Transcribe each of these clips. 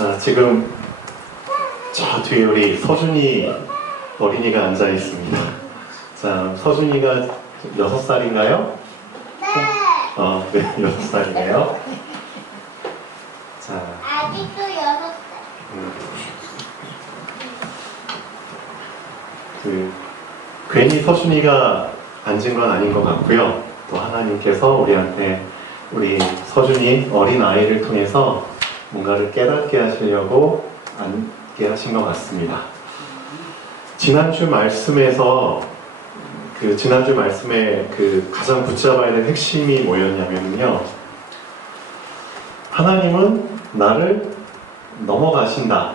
자, 지금 저 뒤에 우리 서준이 어린이가 앉아 있습니다. 자, 서준이가 6살인가요? 네, 6살이네요. 자, 아직도 6살. 괜히 서준이가 앉은 건 아닌 것 같고요. 또 하나님께서 우리한테 우리 서준이 어린 아이를 통해서 뭔가를 깨닫게 하시려고 앉게 하신 것 같습니다. 지난주 말씀에서 지난주 말씀에 가장 붙잡아야 될 핵심이 뭐였냐면요. 하나님은 나를 넘어가신다.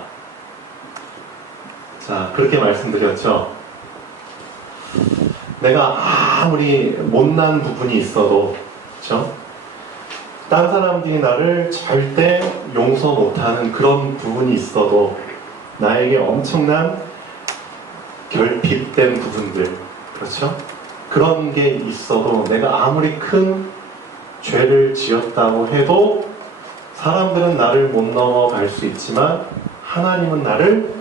자, 그렇게 말씀드렸죠. 내가 아무리 못난 부분이 있어도, 그렇죠? 딴 사람들이 나를 절대 용서 못하는 그런 부분이 있어도, 나에게 엄청난 결핍된 부분들, 그렇죠? 그런 게 있어도 내가 아무리 큰 죄를 지었다고 해도 사람들은 나를 못 넘어갈 수 있지만 하나님은 나를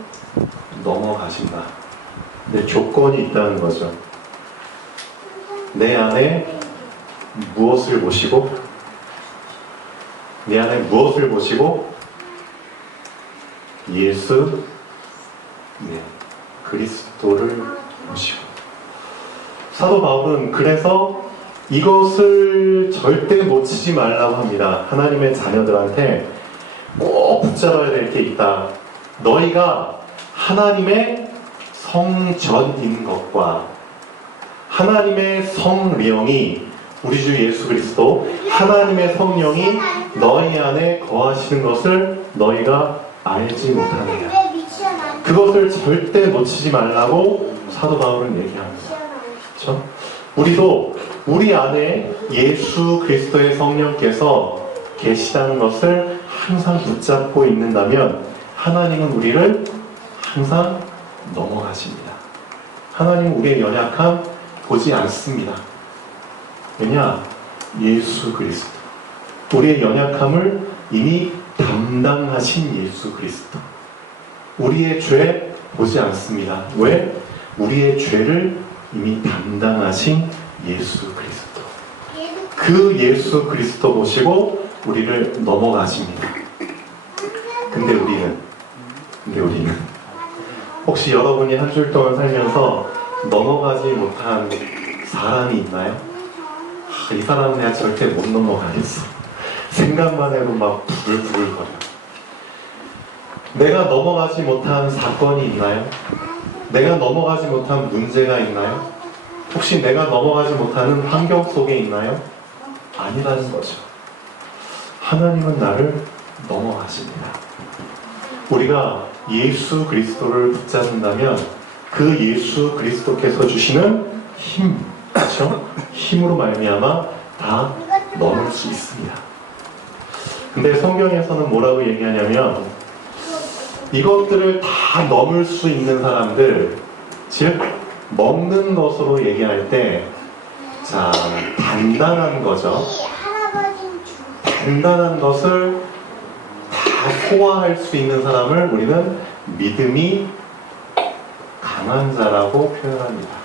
넘어가신다. 내 조건이 있다는 거죠. 내 안에 무엇을 보시고, 내 안에 무엇을 보시고? 예수 그리스도를 보시고. 사도 바울은 그래서 이것을 절대 놓치지 말라고 합니다. 하나님의 자녀들한테 꼭 붙잡아야 될 게 있다. 너희가 하나님의 성전인 것과 하나님의 성령이, 우리 주 예수 그리스도 하나님의 성령이 너희 안에 거하시는 것을 너희가 알지 못하느냐. 그것을 절대 놓치지 말라고 사도 바울은 얘기합니다. 그렇죠? 우리도 우리 안에 예수 그리스도의 성령께서 계시다는 것을 항상 붙잡고 있는다면 하나님은 우리를 항상 넘어가십니다. 하나님은 우리의 연약함 보지 않습니다. 왜냐? 예수 그리스도. 우리의 연약함을 이미 담당하신 예수 그리스도. 우리의 죄 보지 않습니다. 왜? 우리의 죄를 이미 담당하신 예수 그리스도. 그 예수 그리스도 보시고 우리를 넘어가십니다. 근데 우리는 혹시 여러분이 한 주 동안 살면서 넘어가지 못한 사람이 있나요? 이 사람은 내가 절대 못 넘어가겠어. 생각만 해도 막 부글부글거려. 내가 넘어가지 못한 사건이 있나요? 내가 넘어가지 못한 문제가 있나요? 혹시 내가 넘어가지 못하는 환경 속에 있나요? 아니라는 거죠. 하나님은 나를 넘어가십니다. 우리가 예수 그리스도를 붙잡는다면 그 예수 그리스도께서 주시는 힘, 그렇죠? 힘으로 말미암아 다 넘을 수 있습니다. 근데 성경에서는 뭐라고 얘기하냐면 이것들을 다 넘을 수 있는 사람들, 즉 먹는 것으로 얘기할 때, 자, 단단한 거죠. 단단한 것을 다 소화할 수 있는 사람을 우리는 믿음이 강한 자라고 표현합니다.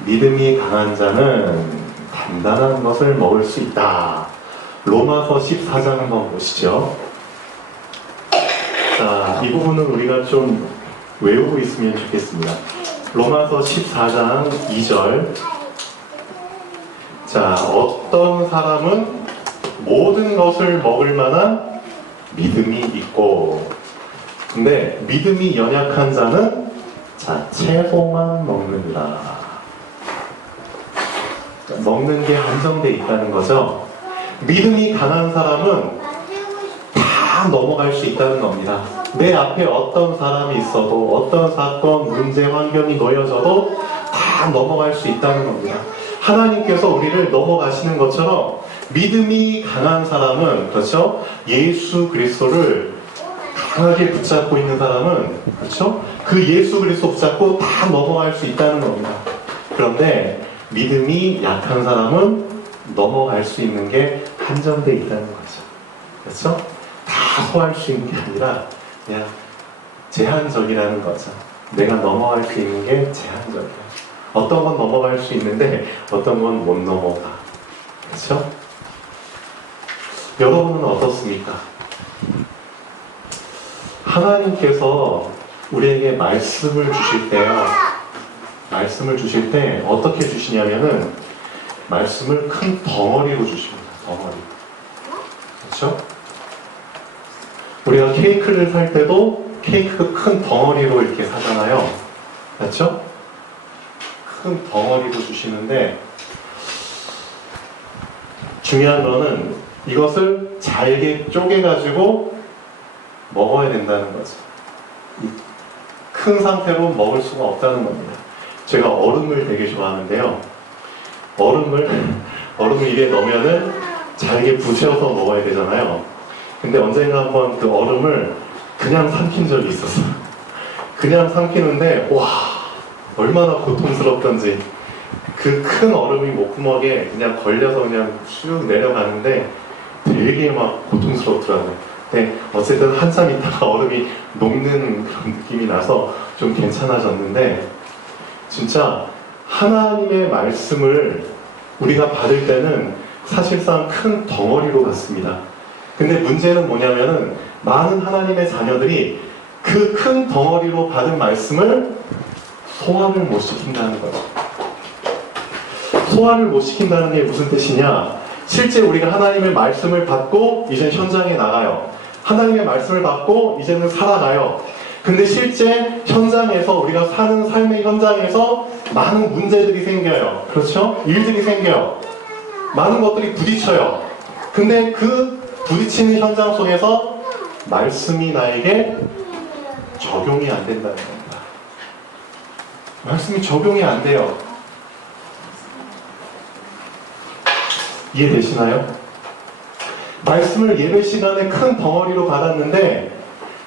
믿음이 강한 자는 단단한 것을 먹을 수 있다. 로마서 14장 한번 보시죠. 자, 이 부분은 우리가 좀 외우고 있으면 좋겠습니다. 로마서 14장 2절. 자, 어떤 사람은 모든 것을 먹을 만한 믿음이 있고, 근데 믿음이 연약한 자는 자, 채소만 먹느니라. 먹는 게 한정돼 있다는 거죠. 믿음이 강한 사람은 다 넘어갈 수 있다는 겁니다. 내 앞에 어떤 사람이 있어도, 어떤 사건, 문제, 환경이 놓여져도 다 넘어갈 수 있다는 겁니다. 하나님께서 우리를 넘어가시는 것처럼 믿음이 강한 사람은, 그렇죠? 예수 그리스도를 강하게 붙잡고 있는 사람은, 그렇죠? 그 예수 그리스도 붙잡고 다 넘어갈 수 있다는 겁니다. 그런데 믿음이 약한 사람은 넘어갈 수 있는 게 한정되어 있다는 거죠. 그렇죠? 다 다 소화할 수 있는 게 아니라 그냥 제한적이라는 거죠. 내가 넘어갈 수 있는 게 제한적이야. 어떤 건 넘어갈 수 있는데 어떤 건 못 넘어가. 그렇죠? 여러분은 어떻습니까? 하나님께서 우리에게 말씀을 주실 때요, 말씀을 주실 때 어떻게 주시냐면은 말씀을 큰 덩어리로 주십니다. 덩어리. 그렇죠? 우리가 케이크를 살 때도 케이크 큰 덩어리로 이렇게 사잖아요. 그렇죠? 큰 덩어리로 주시는데 중요한 거는 이것을 잘게 쪼개가지고 먹어야 된다는 거죠. 큰 상태로 먹을 수가 없다는 겁니다. 제가 얼음을 되게 좋아하는데요. 얼음을 입에 넣으면은 잘게 부셔서 먹어야 되잖아요. 근데 언젠가 한번 그 얼음을 그냥 삼킨 적이 있었어요. 그냥 삼키는데 와, 얼마나 고통스럽던지. 그 큰 얼음이 목구멍에 그냥 걸려서 그냥 쭉 내려가는데 되게 막 고통스럽더라고요. 근데 어쨌든 한참 있다가 얼음이 녹는 그런 느낌이 나서 좀 괜찮아졌는데, 진짜 하나님의 말씀을 우리가 받을 때는 사실상 큰 덩어리로 받습니다. 근데 문제는 뭐냐면은 많은 하나님의 자녀들이 그 큰 덩어리로 받은 말씀을 소화를 못 시킨다는 거죠. 소화를 못 시킨다는 게 무슨 뜻이냐? 실제 우리가 하나님의 말씀을 받고 이제 현장에 나가요. 하나님의 말씀을 받고 이제는 살아가요. 근데 실제 현장에서, 우리가 사는 삶의 현장에서 많은 문제들이 생겨요. 그렇죠? 일들이 생겨요. 많은 것들이 부딪혀요. 근데 그 부딪히는 현장 속에서 말씀이 나에게 적용이 안 된다는 겁니다. 말씀이 적용이 안 돼요. 이해되시나요? 말씀을 예배 시간에 큰 덩어리로 받았는데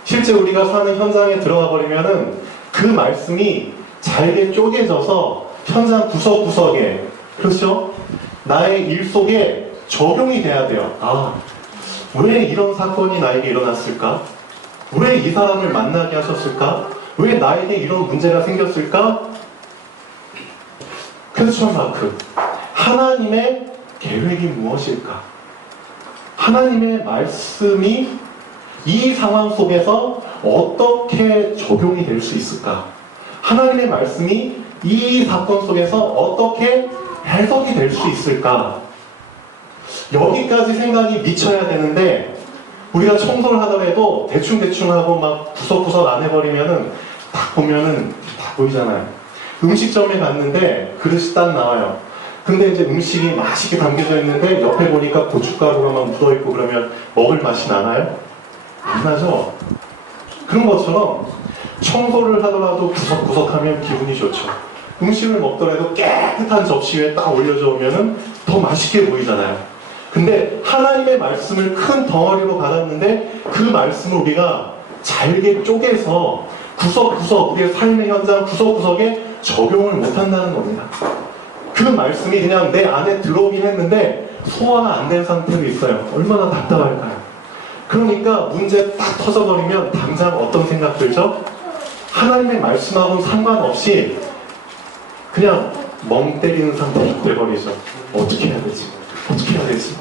실제 우리가 사는 현장에 들어가 버리면은 그 말씀이 잘게 쪼개져서 현장 구석구석에, 그렇죠? 나의 일 속에 적용이 돼야 돼요. 아, 왜 이런 사건이 나에게 일어났을까? 왜 이 사람을 만나게 하셨을까? 왜 나에게 이런 문제가 생겼을까? 퀘스천 마크. 하나님의 계획이 무엇일까? 하나님의 말씀이 이 상황 속에서 어떻게 적용이 될 수 있을까? 하나님의 말씀이 이 사건 속에서 어떻게 해석이 될 수 있을까? 여기까지 생각이 미쳐야 되는데 우리가 청소를 하더라도 대충대충 하고 막 구석구석 안 해버리면은 딱 보면은 다 보이잖아요. 음식점에 갔는데 그릇이 딱 나와요. 근데 이제 음식이 맛있게 담겨져 있는데 옆에 보니까 고춧가루가 막 묻어있고 그러면 먹을 맛이 나나요? 안 나죠? 그런 것처럼 청소를 하더라도 구석구석 하면 기분이 좋죠. 음식을 먹더라도 깨끗한 접시 위에 딱 올려져 오면은 더 맛있게 보이잖아요. 근데 하나님의 말씀을 큰 덩어리로 받았는데 그 말씀을 우리가 잘게 쪼개서 구석구석, 우리의 삶의 현장 구석구석에 적용을 못한다는 겁니다. 그 말씀이 그냥 내 안에 들어오긴 했는데 소화가 안 된 상태로 있어요. 얼마나 답답할까요? 그러니까 문제 딱 터져버리면 당장 어떤 생각 들죠? 하나님의 말씀하고는 상관없이 그냥 멍 때리는 상태로 돼버리죠. 어떻게 해야 되지? 어떻게 해야 되지?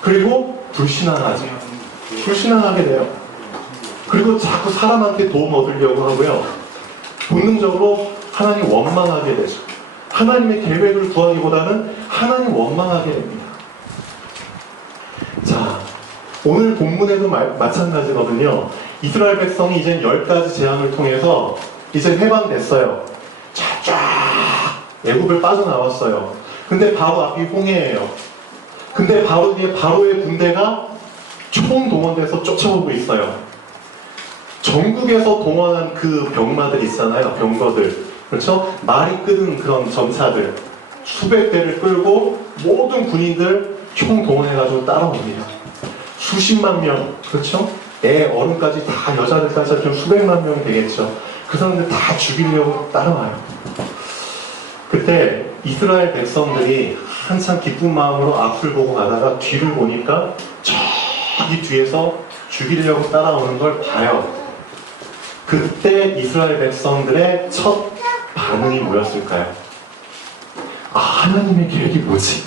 그리고 불신앙하죠. 불신앙하게 돼요. 그리고 자꾸 사람한테 도움 얻으려고 하고요. 본능적으로 하나님 원망하게 되죠. 하나님의 계획을 구하기보다는 하나님 원망하게 됩니다. 자, 오늘 본문에도 마찬가지거든요. 이스라엘 백성이 이제 10가지 재앙을 통해서 이제 해방됐어요. 쫙 애굽을 빠져나왔어요. 근데 바로 앞이 홍해예요. 근데 바로 뒤에 바로의 군대가 총동원돼서 쫓아오고 있어요. 전국에서 동원한 그 병마들 있잖아요. 병거들. 그렇죠? 말이 끄는 그런 전차들. 수백 대를 끌고 모든 군인들 총 동원해가지고 따라옵니다. 수십만 명. 그렇죠? 애, 어른까지 다, 여자들까지 합치면 수백만 명 되겠죠. 그 사람들 다 죽이려고 따라와요. 그때 이스라엘 백성들이 한참 기쁜 마음으로 앞을 보고 가다가 뒤를 보니까 저기 뒤에서 죽이려고 따라오는 걸 봐요. 그때 이스라엘 백성들의 첫 반응이 뭐였을까요? 아, 하나님의 계획이 뭐지?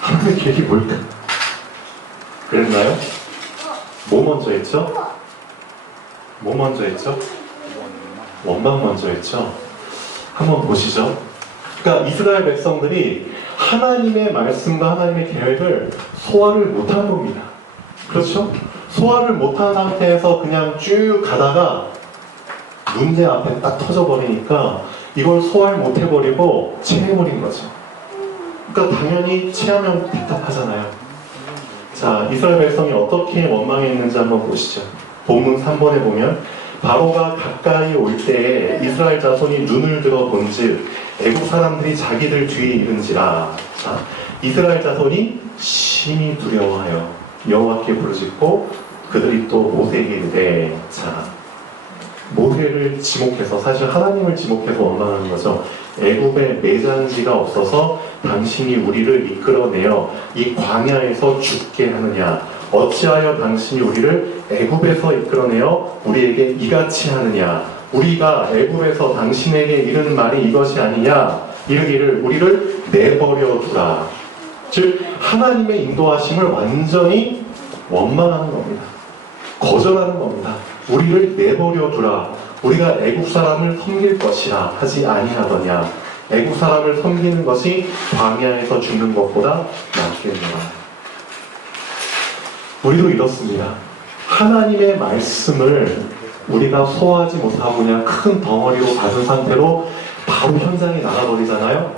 하나님의 계획이 뭘까? 그랬나요? 뭐 먼저 했죠? 뭐 먼저 했죠? 원망 먼저 했죠? 한번 보시죠. 그러니까 이스라엘 백성들이 하나님의 말씀과 하나님의 계획을 소화를 못한 겁니다. 그렇죠? 소화를 못한 상태에서 그냥 쭉 가다가 문제 앞에 딱 터져버리니까 이걸 소화를 못해버리고 체해버린 거죠. 그러니까 당연히 체하면 답답하잖아요. 자, 이스라엘 백성이 어떻게 원망했는지 한번 보시죠. 본문 3번에 보면 바로가 가까이 올 때에 이스라엘 자손이 눈을 들어 본즉 애국 사람들이 자기들 뒤에 이른지라. 자, 이스라엘 자손이 심히 두려워하여 여호와께 부르짖고 그들이 또 모세에게 이르되. 자, 모세를 지목해서, 사실 하나님을 지목해서 원망하는 거죠. 애굽에 매장지가 없어서 당신이 우리를 이끌어내어 이 광야에서 죽게 하느냐? 어찌하여 당신이 우리를 애굽에서 이끌어내어 우리에게 이같이 하느냐? 우리가 애굽에서 당신에게 이른 말이 이것이 아니냐? 이르기를 우리를 내버려 두라. 즉 하나님의 인도하심을 완전히 원망하는 겁니다. 거절하는 겁니다. 우리를 내버려 두라. 우리가 애국 사람을 섬길 것이라 하지 아니하더냐. 애국 사람을 섬기는 것이 광야에서 죽는 것보다 낫겠노라. 우리도 이렇습니다. 하나님의 말씀을 우리가 소화하지 못하고 그냥 큰 덩어리로 받은 상태로 바로 현장에 나가버리잖아요.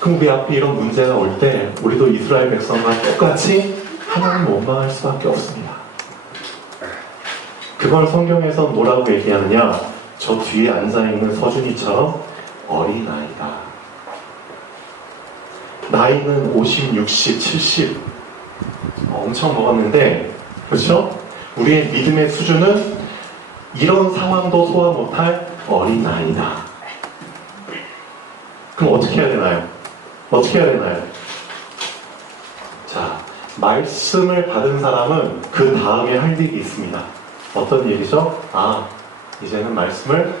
그럼 우리 앞에 이런 문제가 올 때 우리도 이스라엘 백성과 똑같이 하나님 원망할 수밖에 없습니다. 그걸 성경에서 뭐라고 얘기하느냐? 저 뒤에 앉아있는 서준이처럼 어린아이다. 나이는 50, 60, 70 엄청 먹었는데, 그렇죠? 우리의 믿음의 수준은 이런 상황도 소화 못할 어린아이다. 그럼 어떻게 해야 되나요? 어떻게 해야 되나요? 자, 말씀을 받은 사람은 그 다음에 할 일이 있습니다. 어떤 일이죠? 아, 이제는 말씀을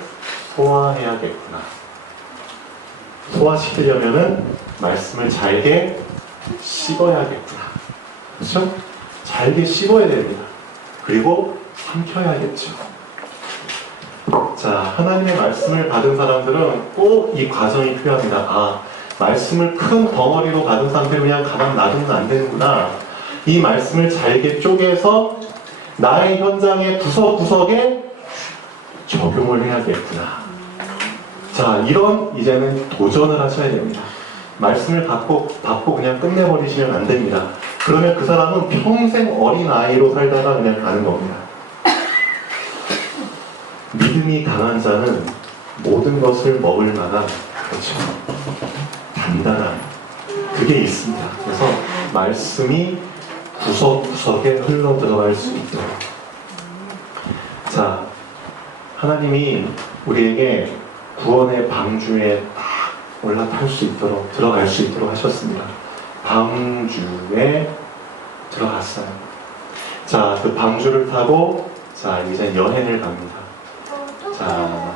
소화해야겠구나. 소화시키려면은 말씀을 잘게 씹어야겠구나. 그렇죠? 잘게 씹어야 됩니다. 그리고 삼켜야겠죠. 자, 하나님의 말씀을 받은 사람들은 꼭 이 과정이 필요합니다. 아, 말씀을 큰 덩어리로 받은 상태로 그냥 가만 놔두면 안 되는구나. 이 말씀을 잘게 쪼개서 나의 현장의 구석구석에 적용을 해야겠구나. 자, 이런 이제는 도전을 하셔야 됩니다. 말씀을 받고 그냥 끝내버리시면 안 됩니다. 그러면 그 사람은 평생 어린아이로 살다가 그냥 가는 겁니다. 믿음이 강한 자는 모든 것을 먹을 만한, 그렇죠, 단단한 그게 있습니다. 그래서 말씀이 구석구석에 흘러 들어갈 수 있도록. 자, 하나님이 우리에게 구원의 방주에 딱 올라탈 수 있도록, 들어갈 수 있도록 하셨습니다. 방주에 들어갔어요. 자, 그 방주를 타고 자, 이제 여행을 갑니다. 자,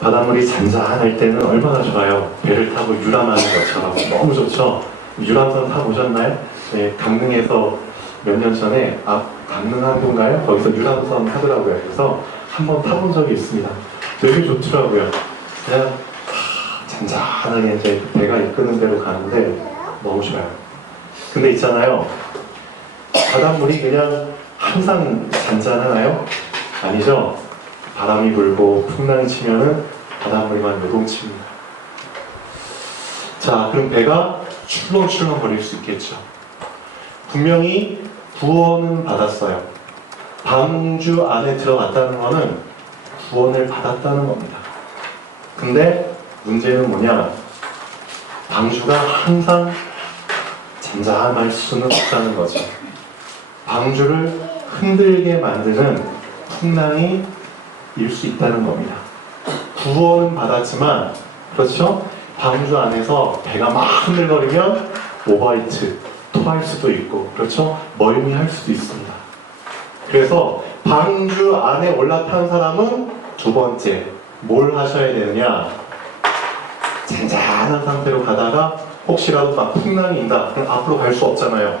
바닷물이 잔잔할 때는 얼마나 좋아요. 배를 타고 유람하는 것처럼 너무 좋죠. 유람선 타보셨나요? 네, 강릉에서 몇 년 전에 강릉항공가요? 거기서 유람선 타더라고요. 그래서 한번 타본 적이 있습니다. 되게 좋더라고요. 그냥 잔잔하게 이제 배가 이끄는 대로 가는데 너무 좋아요. 근데 있잖아요, 바닷물이 그냥 항상 잔잔하나요? 아니죠. 바람이 불고 풍랑이 치면은 바닷물만 요동칩니다. 자, 그럼 배가 출렁출렁 거릴 수 있겠죠. 분명히 구원은 받았어요. 방주 안에 들어갔다는 것은 구원을 받았다는 겁니다. 근데 문제는 뭐냐? 방주가 항상 잔잔할 수는 없다는 거죠. 방주를 흔들게 만드는 풍랑이 일 수 있다는 겁니다. 구원은 받았지만, 그렇죠? 방주 안에서 배가 막 흔들거리면 오버히트, 토할 수도 있고, 그렇죠? 멀미할 수도 있습니다. 그래서 방주 안에 올라탄 사람은 두 번째, 뭘 하셔야 되느냐? 잔잔한 상태로 가다가 혹시라도 막 풍랑이 인다. 그럼 앞으로 갈 수 없잖아요.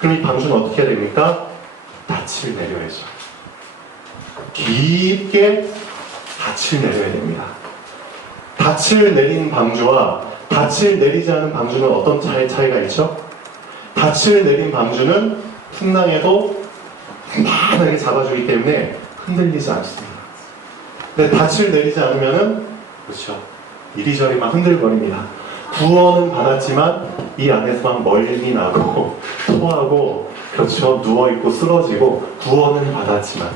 그럼 이 방주는 어떻게 해야 됩니까? 닻을 내려야죠. 깊게 닻을 내려야 됩니다. 닻을 내린 방주와 닻을 내리지 않은 방주는 어떤 차이가 있죠? 닻을 내린 방주는 풍랑에도 편안하게 잡아주기 때문에 흔들리지 않습니다. 근데 닻을 내리지 않으면은 그렇죠. 이리저리 막 흔들거립니다. 구원은 받았지만 이 안에서 막 멀미 나고 토하고 그렇죠. 누워있고 쓰러지고 구원은 받았지만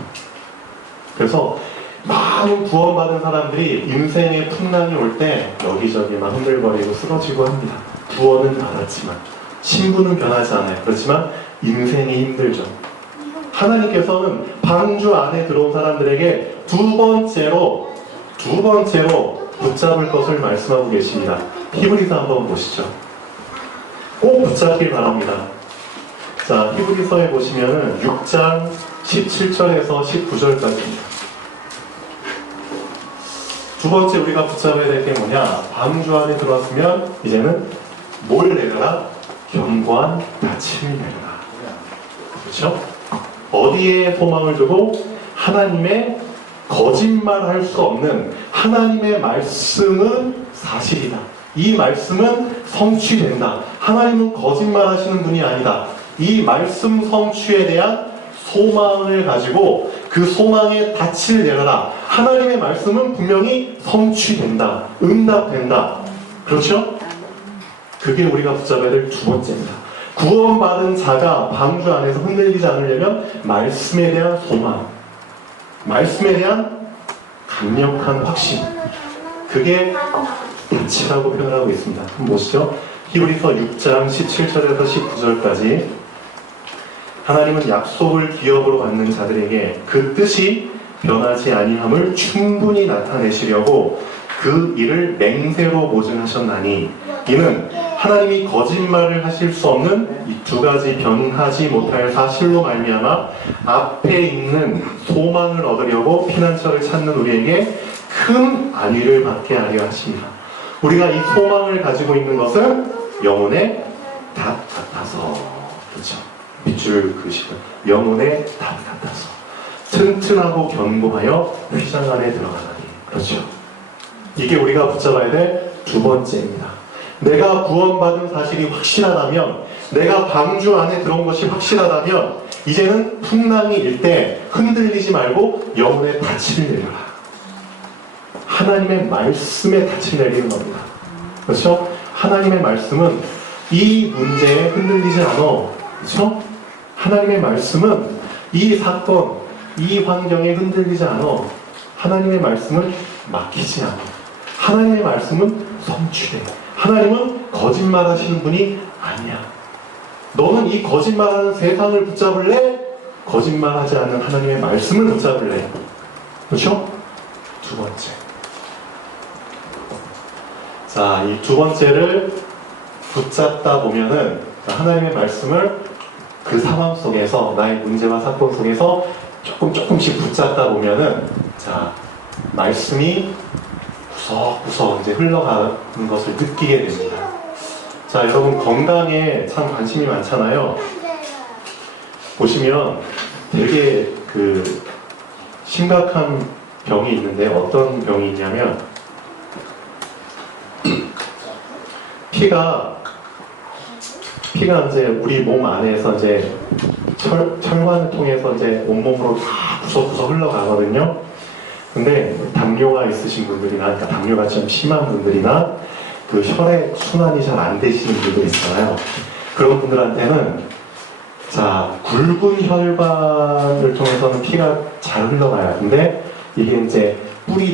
그래서 많은 구원받은 사람들이 인생의 풍랑이 올 때 여기저기 막 흔들거리고 쓰러지고 합니다. 구원은 받았지만 신분은 변하지 않아요. 그렇지만 인생이 힘들죠. 하나님께서는 방주 안에 들어온 사람들에게 두 번째로 붙잡을 것을 말씀하고 계십니다. 히브리서 한번 보시죠. 꼭 붙잡길 바랍니다. 자, 히브리서에 보시면은 6장 17절에서 19절까지입니다. 두 번째 우리가 붙잡아야 될 게 뭐냐? 방주 안에 들어왔으면 이제는 뭘 내려라? 견고한 닻을 내려라. 그렇죠? 어디에 소망을 두고? 하나님의 거짓말할 수 없는 하나님의 말씀은 사실이다. 이 말씀은 성취된다. 하나님은 거짓말하시는 분이 아니다. 이 말씀 성취에 대한 소망을 가지고 그 소망에 닻을 내려라. 하나님의 말씀은 분명히 성취된다. 응답된다. 그렇죠? 그게 우리가 붙잡아야 될 두 번째입니다. 구원받은 자가 방주 안에서 흔들리지 않으려면 말씀에 대한 소망, 말씀에 대한 강력한 확신, 그게 닻이라고 표현을 하고 있습니다. 한번 보시죠. 히브리서 6장 17절에서 19절까지 하나님은 약속을 기업으로 받는 자들에게 그 뜻이 변하지 아니함을 충분히 나타내시려고 그 일을 맹세로 모증하셨나니 이는 하나님이 거짓말을 하실 수 없는 이 두 가지 변하지 못할 사실로 말미암아 앞에 있는 소망을 얻으려고 피난처를 찾는 우리에게 큰 안위를 받게 하려 하십니다. 우리가 이 소망을 가지고 있는 것은 영혼의 닷 같아서, 그렇죠? 밑줄 그으시면 영혼의 닷 같아서 튼튼하고 견고하여 휘장 안에 들어가다니. 그렇죠? 이게 우리가 붙잡아야 될 두 번째입니다. 내가 구원받은 사실이 확실하다면, 내가 방주 안에 들어온 것이 확실하다면 이제는 풍랑이 일 때 흔들리지 말고 영혼의 닻을 내려라. 하나님의 말씀에 닻을 내리는 겁니다. 그렇죠? 하나님의 말씀은 이 문제에 흔들리지 않아. 그렇죠? 하나님의 말씀은 이 사건, 이 환경에 흔들리지 않아. 하나님의 말씀은 막히지 않아. 하나님의 말씀은 성취돼. 하나님은 거짓말하시는 분이 아니야. 너는 이 거짓말하는 세상을 붙잡을래? 거짓말하지 않는 하나님의 말씀을 붙잡을래? 그렇죠? 두 번째. 자, 이 두 번째를 붙잡다 보면은 하나님의 말씀을 그 상황 속에서, 나의 문제와 사건 속에서 조금씩 붙잡다 보면은, 자, 말씀이 구석구석 이제 흘러가는 것을 느끼게 됩니다. 자, 여러분 건강에 참 관심이 많잖아요. 보시면 되게 그 심각한 병이 있는데 어떤 병이 있냐면 피가 이제 우리 몸 안에서 이제 혈관을 통해서 이제 온몸으로 다 구석구석 흘러가거든요. 근데 당뇨가 있으신 분들이나, 그러니까 당뇨가 좀 심한 분들이나 그 혈액 순환이 잘 안 되시는 분들 있잖아요. 그런 분들한테는 자, 굵은 혈관을 통해서는 피가 잘 흘러가요. 근데 이게 이제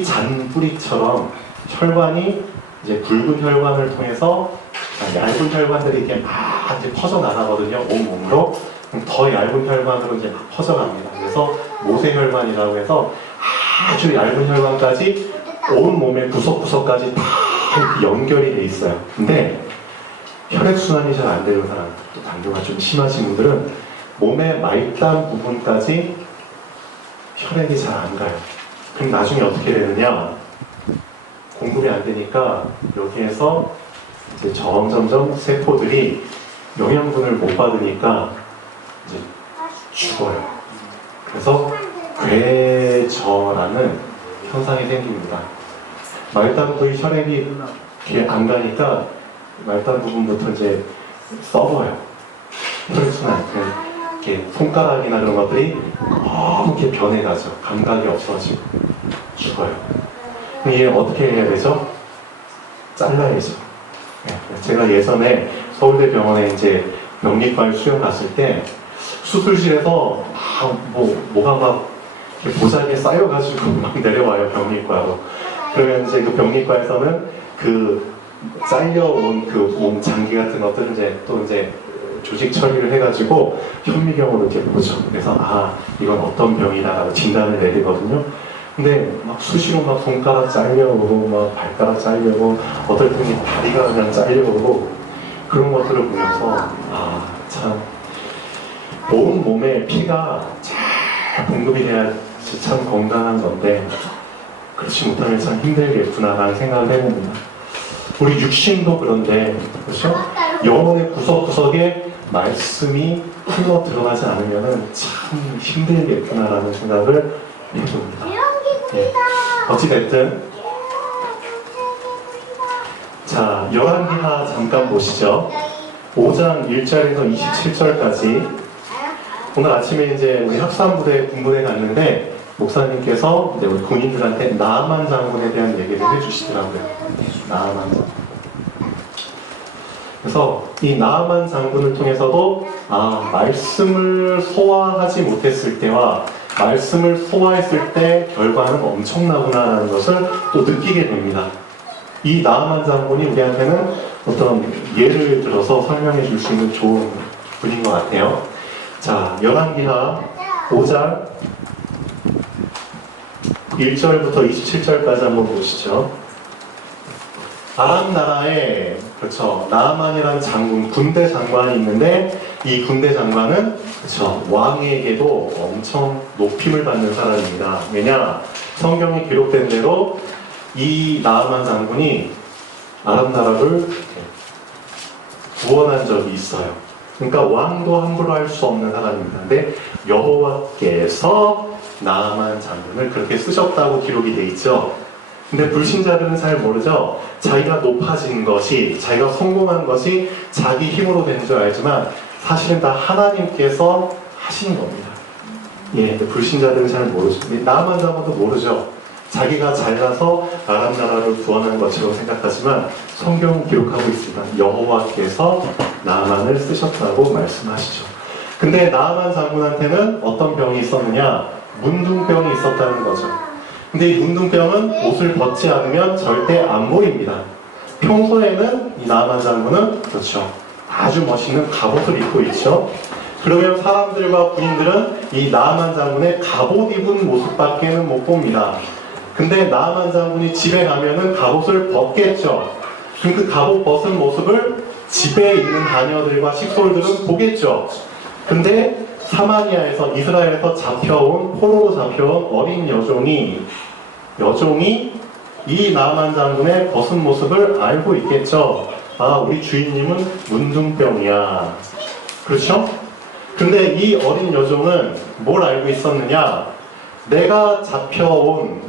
잔뿌리처럼 혈관이 이제 굵은 혈관을 통해서 얇은 혈관들이 이렇게 막 이제 퍼져나가거든요. 온몸으로. 더 얇은 혈관으로 이제 막 퍼져갑니다. 그래서 모세혈관이라고 해서 아주 얇은 혈관까지 온몸의 구석구석까지 다 연결이 돼 있어요. 근데 혈액순환이 잘 안 되는 사람, 또 당뇨가 좀 심하신 분들은 몸의 말단 부분까지 혈액이 잘 안 가요. 그럼 나중에 어떻게 되느냐? 공급이 안 되니까 여기에서 이제 점점점 세포들이 영양분을 못 받으니까 이제 죽어요. 그래서 괴저라는 현상이 생깁니다. 말단 부위 혈액이 이렇게 안 가니까 말단 부분부터 이제 썩어요. 혈액순환. 이렇게 손가락이나 그런 것들이 너무 이렇게 변해가죠. 감각이 없어지고 죽어요. 이게 어떻게 해야 되죠? 잘라야죠. 제가 예전에 서울대병원에 이제 명리과에 수영 갔을 때 수술실에서 뭐가 막 보자기에 쌓여가지고 막 내려와요, 병리과로. 그러면 이제 그 병리과에서는 그 잘려온 그 몸 장기 같은 것들을 이제 또 이제 조직 처리를 해가지고 현미경으로 이렇게 보죠. 그래서 이건 어떤 병이다라고 진단을 내리거든요. 근데 막 수시로 막 손가락 잘려오고 막 발가락 잘려오고 어떨 때는 다리가 그냥 잘려오고 그런 것들을 보면서 참 온 몸에 피가 잘 공급이 돼야지 참 건강한 건데 그렇지 못하면 참 힘들겠구나라는 생각을 해봅니다. 우리 육신도 그런데 그렇죠? 영혼의 구석구석에 말씀이 흘러 들어가지 않으면 참 힘들겠구나라는 생각을 해봅니다. 예. 어찌됐든 자, 열왕기하 잠깐 보시죠. 5장 1절에서 27절까지 오늘 아침에 이제 우리 합산부대 군부대 갔는데 목사님께서 이제 우리 군인들한테 나아만 장군에 대한 얘기를 해주시더라고요. 나아만 장군. 그래서 이 나아만 장군을 통해서도 말씀을 소화하지 못했을 때와 말씀을 소화했을 때 결과는 엄청나구나라는 것을 또 느끼게 됩니다. 이 나아만 장군이 우리한테는 어떤 예를 들어서 설명해 줄 수 있는 좋은 분인 것 같아요. 자, 열왕기하 5장 1절부터 27절까지 한번 보시죠. 아람 나라에 그렇죠, 나아만이라는 장군, 군대 장관이 있는데 이 군대 장관은 그렇죠, 왕에게도 엄청 높임을 받는 사람입니다. 왜냐? 성경에 기록된 대로 이 나아만 장군이 아람 나라를 구원한 적이 있어요. 그러니까 왕도 함부로 할 수 없는 사람입니다. 근데 여호와께서 나아만 장군을 그렇게 쓰셨다고 기록이 돼 있죠. 근데 불신자들은 잘 모르죠. 자기가 높아진 것이, 자기가 성공한 것이 자기 힘으로 된 줄 알지만 사실은 다 하나님께서 하신 겁니다. 예, 불신자들은 잘 모르죠. 나아만 장군도 모르죠. 자기가 잘나서 아람 나라를 구원한 것으로 생각하지만 성경은 기록하고 있습니다. 여호와께서 나아만을 쓰셨다고 말씀하시죠. 근데 나아만 장군한테는 어떤 병이 있었느냐? 문둥병이 있었다는 거죠. 근데 이 문둥병은 옷을 벗지 않으면 절대 안 보입니다. 평소에는 이 나아만 장군은 그렇죠, 아주 멋있는 갑옷을 입고 있죠. 그러면 사람들과 군인들은 이 나아만 장군의 갑옷 입은 모습밖에는 못 봅니다. 근데 나아만 장군이 집에 가면은 갑옷을 벗겠죠. 그럼 그 갑옷 벗은 모습을 집에 있는 자녀들과 식솔들은 보겠죠. 근데 사마리아에서, 이스라엘에서 잡혀온, 포로로 잡혀온 어린 여종이 이 나아만 장군의 벗은 모습을 알고 있겠죠. 우리 주인님은 문둥병이야. 그렇죠? 근데 이 어린 여종은 뭘 알고 있었느냐? 내가 잡혀온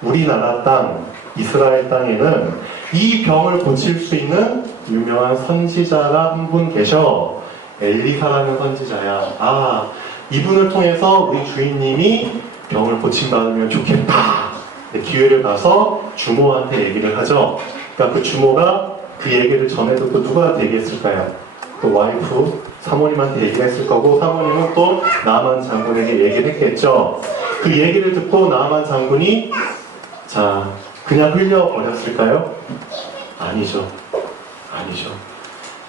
우리나라 땅, 이스라엘 땅에는 이 병을 고칠 수 있는 유명한 선지자가 한 분 계셔. 엘리사라는 선지자야. 이분을 통해서 우리 주인님이 병을 고침받으면 좋겠다. 기회를 가서 주모한테 얘기를 하죠. 그러니까 그 주모가 그 얘기를 전해도 또 누구한테 얘기했을까요? 또 와이프, 사모님한테 얘기를 했을 거고, 사모님은 또 나아만 장군에게 얘기를 했겠죠. 그 얘기를 듣고 나아만 장군이 그냥 흘려버렸을까요? 아니죠.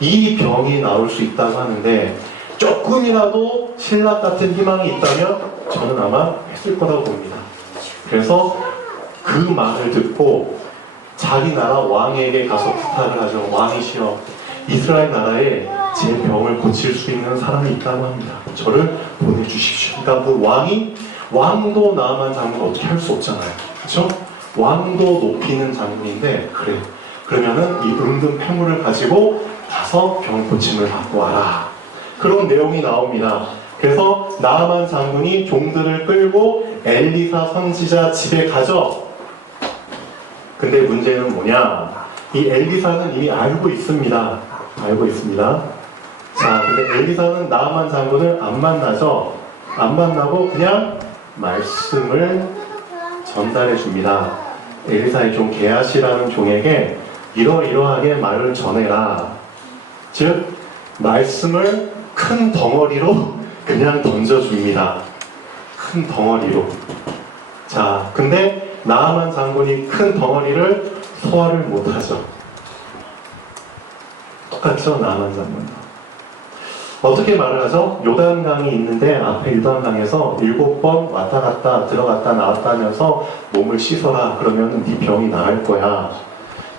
이 병이 나올 수 있다고 하는데 조금이라도 신락 같은 희망이 있다면 저는 아마 했을 거라고 봅니다. 그래서 그 말을 듣고 자기 나라 왕에게 가서 부탁을 하죠. 왕이시여, 이스라엘 나라에 제 병을 고칠 수 있는 사람이 있다고 합니다. 저를 보내주십시오. 그러니까 그 왕도 나아만 장군 어떻게 할 수 없잖아요. 그렇죠? 왕도 높이는 장군인데 그래. 그러면은 이 은근 폐물을 가지고 가서 병 고침을 받고 와라. 그런 내용이 나옵니다. 그래서 나아만 장군이 종들을 끌고 엘리사 선지자 집에 가죠. 근데 문제는 뭐냐? 이 엘리사는 이미 알고 있습니다. 알고 있습니다. 자, 근데 엘리사는 나아만 장군을 안 만나죠. 안 만나고 그냥 말씀을 전달해 줍니다. 엘리사의 종 게하시라는 종에게 이러이러하게 말을 전해라. 즉 말씀을 큰 덩어리로 그냥 던져줍니다. 큰 덩어리로. 자, 근데 나아만 장군이 큰 덩어리를 소화를 못하죠. 똑같죠, 나아만 장군도. 어떻게 말을 하죠? 요단강이 있는데 앞에 요단강에서 7번 왔다 갔다 들어갔다 나왔다 하면서 몸을 씻어라. 그러면 네 병이 나을 거야.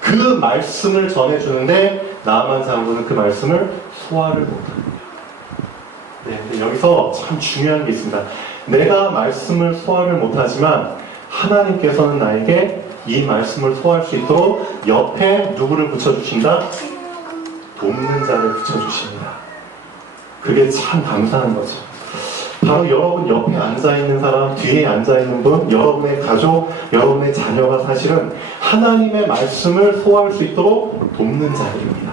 그 말씀을 전해주는데 나아만 장군은 그 말씀을 소화를 못합니다. 네, 근데 여기서 참 중요한 게 있습니다. 내가 말씀을 소화를 못하지만 하나님께서는 나에게 이 말씀을 소화할 수 있도록 옆에 누구를 붙여주신다? 돕는 자를 붙여주십니다. 그게 참 감사한 거죠. 바로 여러분 옆에 앉아있는 사람, 뒤에 앉아있는 분, 여러분의 가족, 여러분의 자녀가 사실은 하나님의 말씀을 소화할 수 있도록 돕는 자들입니다.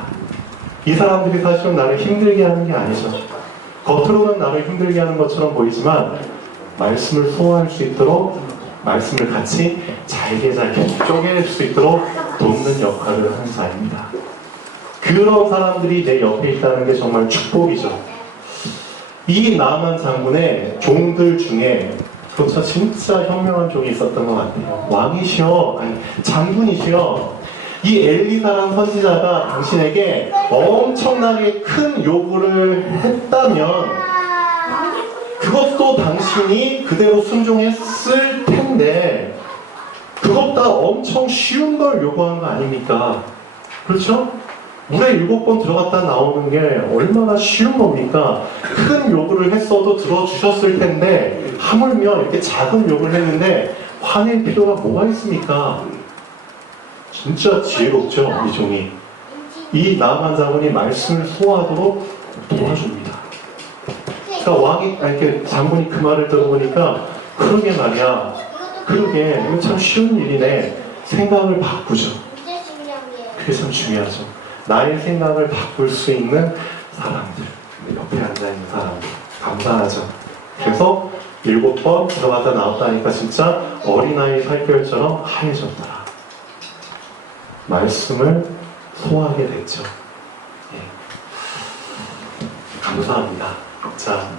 이 사람들이 사실은 나를 힘들게 하는 게 아니죠. 겉으로는 나를 힘들게 하는 것처럼 보이지만 말씀을 소화할 수 있도록 말씀을 같이 잘게 쪼갤 수 있도록 돕는 역할을 하는 자입니다. 그런 사람들이 내 옆에 있다는 게 정말 축복이죠. 이 나아만 장군의 종들 중에 그렇죠, 진짜 현명한 종이 있었던 것 같아요. 왕이시여, 아니 장군이시여, 이 엘리사라는 선지자가 당신에게 엄청나게 큰 요구를 했다면 그것도 당신이 그대로 순종했을 텐데 그것보다 엄청 쉬운 걸 요구한 거 아닙니까? 그렇죠? 물에 7번 들어갔다 나오는 게 얼마나 쉬운 겁니까? 큰 요구를 했어도 들어주셨을 텐데 하물며 이렇게 작은 요구를 했는데 화낼 필요가 뭐가 있습니까? 진짜 지혜롭죠, 이 종이. 이 나아만 장군이 말씀을 소화하도록 도와줍니다. 그러니까 왕이 이렇게 장군이 그 말을 들어보니까 그러게 말이야. 그러게 이거 참 쉬운 일이네. 생각을 바꾸죠. 그게 참 중요하죠. 나의 생각을 바꿀 수 있는 사람들, 옆에 앉아있는 사람들, 감사하죠. 그래서 7번 들어갔다 나왔다니까 진짜 어린아이 살결처럼 하얘졌더라. 말씀을 소화하게 됐죠. 예. 감사합니다. 자,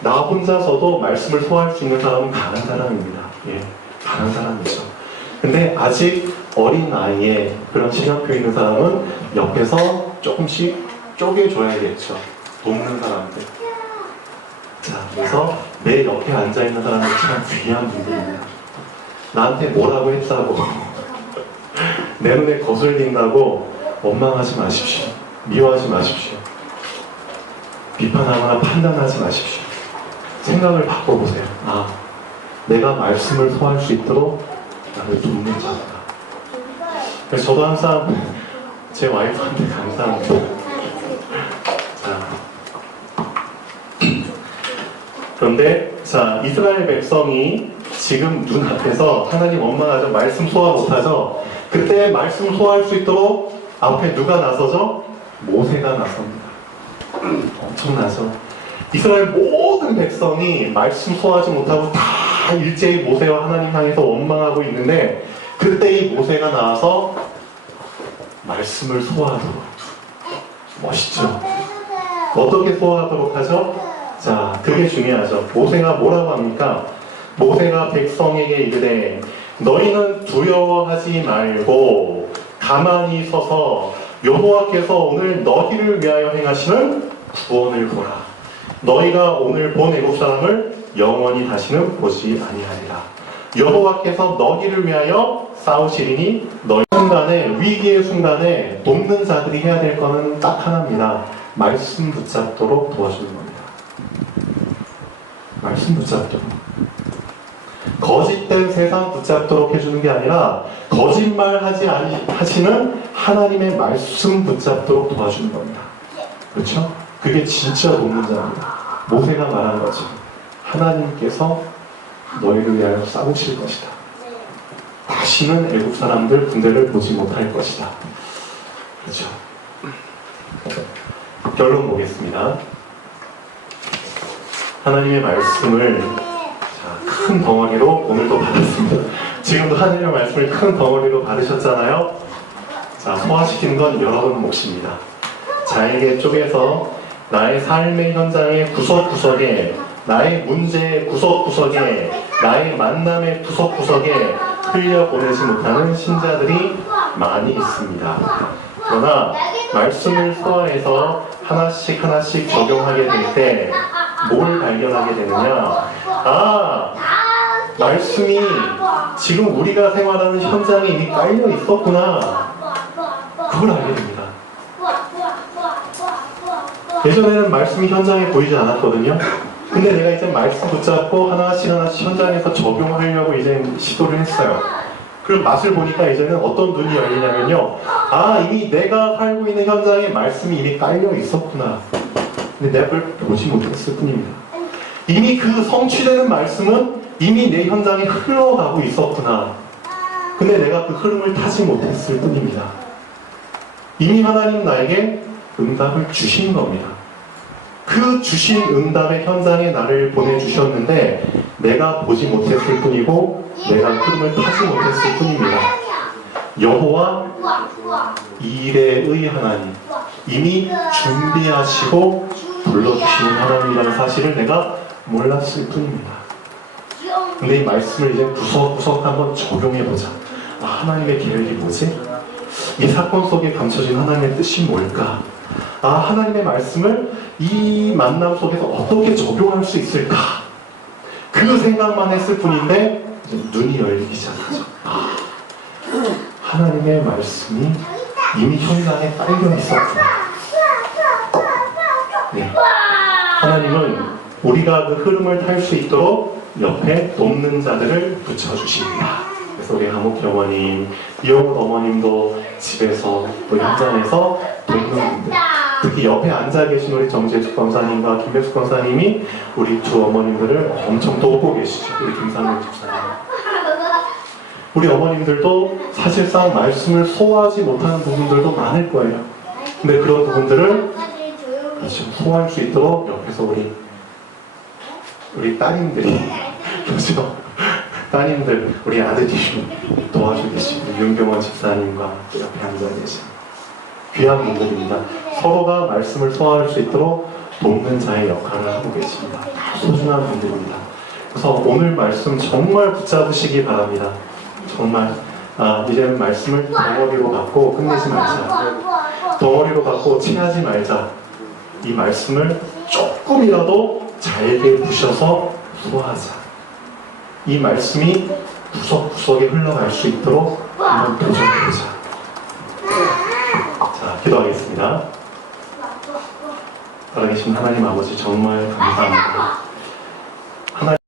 나 혼자서도 말씀을 소화할 수 있는 사람은 강한 사람입니다. 예, 강한 사람이죠. 근데 아직 어린 나이에 그런 신앙표 있는 사람은 옆에서 조금씩 쪼개줘야겠죠. 돕는 사람들. 자, 그래서 내 옆에 앉아있는 사람은 참 귀한 분들입니다. 나한테 뭐라고 했다고 내 눈에 거슬린다고 원망하지 마십시오. 미워하지 마십시오. 비판하거나 판단하지 마십시오. 생각을 바꿔보세요. 아, 내가 말씀을 소화할 수 있도록 나를 돕는 자다. 그래서 저도 항상 제 와이프한테 감사합니다. 자, 그런데 자, 이스라엘 백성이 지금 눈앞에서 하나님 원망하죠. 말씀 소화 못하죠. 그때 말씀 소화할 수 있도록 앞에 누가 나서죠? 모세가 나섭니다. 엄청나죠. 이스라엘 모든 백성이 말씀 소화하지 못하고 다 일제히 모세와 하나님 향해서 원망하고 있는데 그때 이 모세가 나와서 말씀을 소화하도록. 멋있죠? 어떻게 소화하도록 하죠? 자, 그게 중요하죠. 모세가 뭐라고 합니까? 모세가 백성에게 이르되 너희는 두려워하지 말고 가만히 서서 여호와께서 오늘 너희를 위하여 행하시는 구원을 보라. 너희가 오늘 본 애국 사람을 영원히 다시는 보지 아니하리라. 여호와께서 너희를 위하여 싸우시리니 너희 순간에 위기의 순간에 돕는 자들이 해야 될 거는 딱 하나입니다. 말씀 붙잡도록 도와주는 겁니다. 말씀 붙잡도록. 거짓된 세상 붙잡도록 해주는 게 아니라 하시는 하나님의 말씀 붙잡도록 도와주는 겁니다. 그렇죠? 그게 진짜 돕는자입니다. 모세가 말한 거죠. 하나님께서 너희를 위하여 싸우실 것이다. 다시는 애국 사람들 군대를 보지 못할 것이다. 그렇죠? 결론 보겠습니다. 하나님의 말씀을 큰 덩어리로 오늘도 받았습니다. 지금도 하나님의 말씀을 큰 덩어리로 받으셨잖아요. 자, 소화시키는 건 여러분 몫입니다. 잘게 쪼개서 나의 삶의 현장의 구석구석에, 나의 문제의 구석구석에, 나의 만남의 구석구석에 흘려보내지 못하는 신자들이 많이 있습니다. 그러나 말씀을 소화해서 하나씩 하나씩 적용하게 될 때 뭘 발견하게 되느냐? 아, 말씀이 지금 우리가 생활하는 현장에 이미 깔려 있었구나. 그걸 알게 됩니다. 예전에는 말씀이 현장에 보이지 않았거든요. 근데 내가 이제 말씀 붙잡고 하나씩 하나씩 현장에서 적용하려고 이제 시도를 했어요. 그럼 맛을 보니까 이제는 어떤 눈이 열리냐면요. 아, 이미 내가 살고 있는 현장에 말씀이 이미 깔려 있었구나. 근데 내가 그걸 보지 못했을 뿐입니다. 이미 그 성취되는 말씀은 이미 내 현장에 흘러가고 있었구나. 근데 내가 그 흐름을 타지 못했을 뿐입니다. 이미 하나님 나에게 응답을 주신 겁니다. 그 주신 응답의 현장에 나를 보내주셨는데 내가 보지 못했을 뿐이고 내가 흐름을 타지 못했을 뿐입니다. 여호와 이레의 하나님, 이미 준비하시고 불러주시는 하나님이라는 사실을 내가 몰랐을 뿐입니다. 근데 이 말씀을 이제 구석구석 한번 적용해보자. 아, 하나님의 계획이 뭐지? 이 사건 속에 감춰진 하나님의 뜻이 뭘까? 아, 하나님의 말씀을 이 만남 속에서 어떻게 적용할 수 있을까? 그 생각만 했을 뿐인데 이제 눈이 열리기 시작하죠. 아, 하나님의 말씀이 이미 현장에 깔려 있었구나. 네. 하나님은 우리가 그 흐름을 탈 수 있도록 옆에 돕는 자들을 붙여주십니다. 그래서 우리 한옥희 어머님, 이영훈 어머님도 집에서 또 현장에서 돕는 분들, 특히 옆에 앉아 계신 우리 정재숙 권사님과 김백숙 권사님이 우리 두 어머님들을 엄청 돕고 계시죠. 우리 김상현 집사님. 우리 어머님들도 사실상 말씀을 소화하지 못하는 부분들도 많을 거예요. 근데 그런 부분들을 소화할 수 있도록 옆에서 우리 따님들이 그렇죠? 따님들, 우리 아드님이 도와주고 계시고 윤경원 집사님과 옆에 앉아 계신 귀한 분들입니다. 서로가 말씀을 소화할 수 있도록 돕는 자의 역할을 하고 계십니다. 소중한 분들입니다. 그래서 오늘 말씀 정말 붙잡으시기 바랍니다. 정말 이제는 말씀을 덩어리로 받고 끝내지 말자. 덩어리로 받고 체하지 말자. 이 말씀을 조금이라도 잘게 부셔서 소화하자. 이 말씀이 구석구석에 흘러갈 수 있도록 한번 도전해보자. 자, 기도하겠습니다. 살아계신 하나님 아버지 정말 감사합니다.